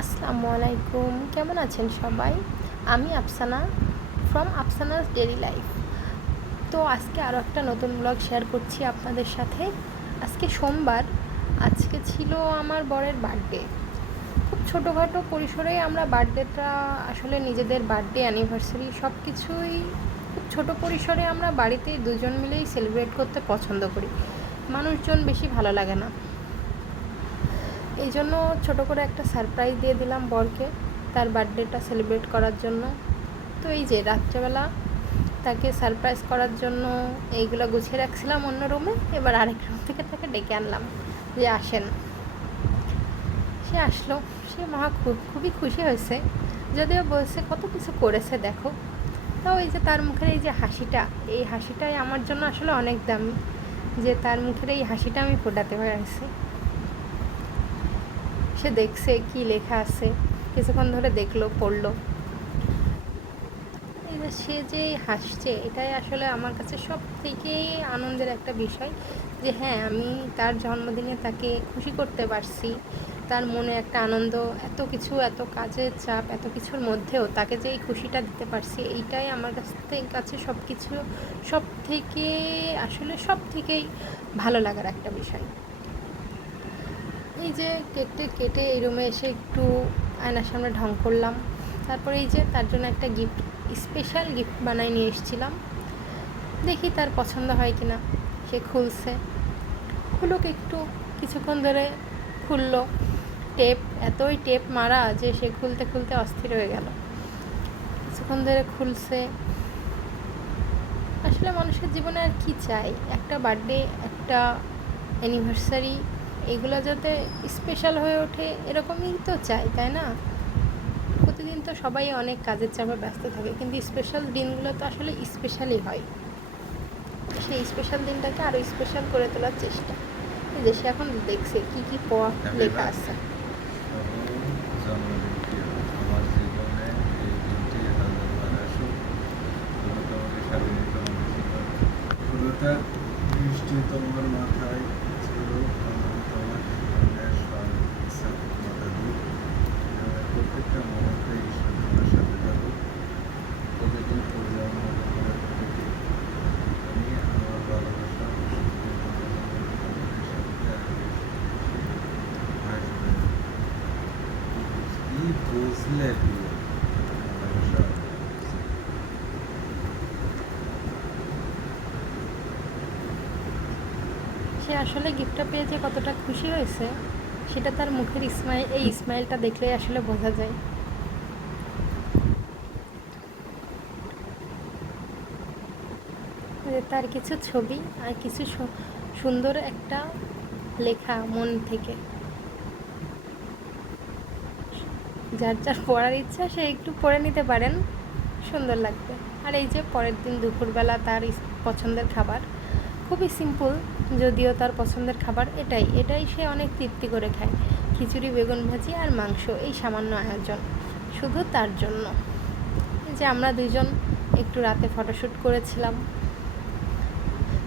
আসসালামু আলাইকুম। কেমন আছেন সবাই? আমি Afsana from Afsana's daily life তো আজকে আরও একটা নতুন ব্লগ শেয়ার করছি আপনাদের সাথে। আজকে সোমবার, আজকে ছিল আমার বরের বার্থডে খুব ছোটোখাটো পরিসরে আমরা বার্থডেটা আসলে নিজেদের বার্থডে অ্যানিভার্সারি সব কিছুই খুব ছোটো পরিসরে আমরা বাড়িতে দুজন মিলেই সেলিব্রেট করতে পছন্দ করি। মানুষজন বেশি ভালো লাগে না। এই জন্য ছোটো করে একটা সারপ্রাইজ দিয়ে দিলাম বরকে তার বার্থডেটা সেলিব্রেট করার জন্য। তো এই যে রাত্রেবেলা তাকে সারপ্রাইজ করার জন্য এইগুলো গুছিয়ে রাখছিলাম অন্য রুমে এবার আরেক রুম থেকে তাকে ডেকে আনলাম যে আসেন। সে আসলো, সে মহা খুব, খুবই খুশি হয়েছে, যদিও বলছে কত কিছু করেছে দেখো। তাও এই যে তার মুখের এই যে হাসিটা, এই হাসিটাই আমার জন্য আসলে অনেক দামি, যে তার মুখের এই হাসিটা আমি ফোটাতে পারছি। সে দেখছে কি লেখা আছে, কিছুক্ষণ ধরে দেখল, পড়ল। সে যে হাসছে, এটাই আসলে আমার কাছে সব থেকে আনন্দের একটা বিষয় যে হ্যাঁ আমি তার জন্মদিনে তাকে খুশি করতে পারছি। তার মনে একটা আনন্দ, এত কিছু, এত কাজের চাপ, এত কিছুর মধ্যেও তাকে যে এই খুশিটা দিতে পারছি, এইটাই আমার কাছ থেকে কাছে সব কিছু সব থেকে আসলে সব থেকেই ভালো লাগার একটা বিষয়। এই যে কেকটা কেটে এই রুমে এসে একটু আয়নার সামনে ঢং করলাম। তারপরে এই যে তার জন্য একটা গিফট স্পেশাল গিফট বানাই নিয়ে এসেছিলাম। দেখি তার পছন্দ হয় কি না সে খুলছে। খুলুক একটু। কিছুক্ষণ ধরে খুললো। টেপ এতই টেপ মারা যে সে খুলতে খুলতে অস্থির হয়ে গেল। কিছুক্ষণ ধরে খুলছে। আসলে মানুষের জীবনে আর কি চাই? একটা বার্থডে একটা অ্যানিভার্সারি এগুলো যাতে স্পেশাল হয়ে ওঠে এরকমই তো চাই তাই না প্রতিদিন তো সবাই অনেক কাজের চাপে ব্যস্ত থাকে কিন্তু স্পেশাল দিনগুলো তো আসলে স্পেশালই হয় সেই স্পেশাল দিনটাকে আরও স্পেশাল করে তোলার চেষ্টা যে সে এখন দেখছে কি কি পড়া লেখা আছে জন্মদিনটি সে আসলে গিফটটা পেয়ে যে কতটা খুশি হয়েছে, সেটা তার মুখের স্মাইল এই স্মাইলটা দেখলেই আসলে বোঝা যায়। তার কিছু ছবি আর কিছু সুন্দর একটা লেখা মন থেকে। যার যার পড়ার ইচ্ছা সে একটু পড়ে নিতে পারেন, সুন্দর লাগবে। আর এই যে পরের দিন দুপুরবেলা তার পছন্দের খাবার, খুবই সিম্পল, যদিও তার পছন্দের খাবার এটাই। এটাই সে অনেক তৃপ্তি করে খায়। খিচুড়ি, বেগুন ভাজি আর মাংস, এই সামান্য আয়োজন, শুধু তার জন্য। যে আমরা দুজন একটু রাতে ফটোশ্যুট করেছিলাম।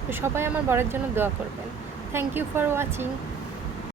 তো সবাই আমার বরের জন্য দোয়া করবেন। Thank you for watching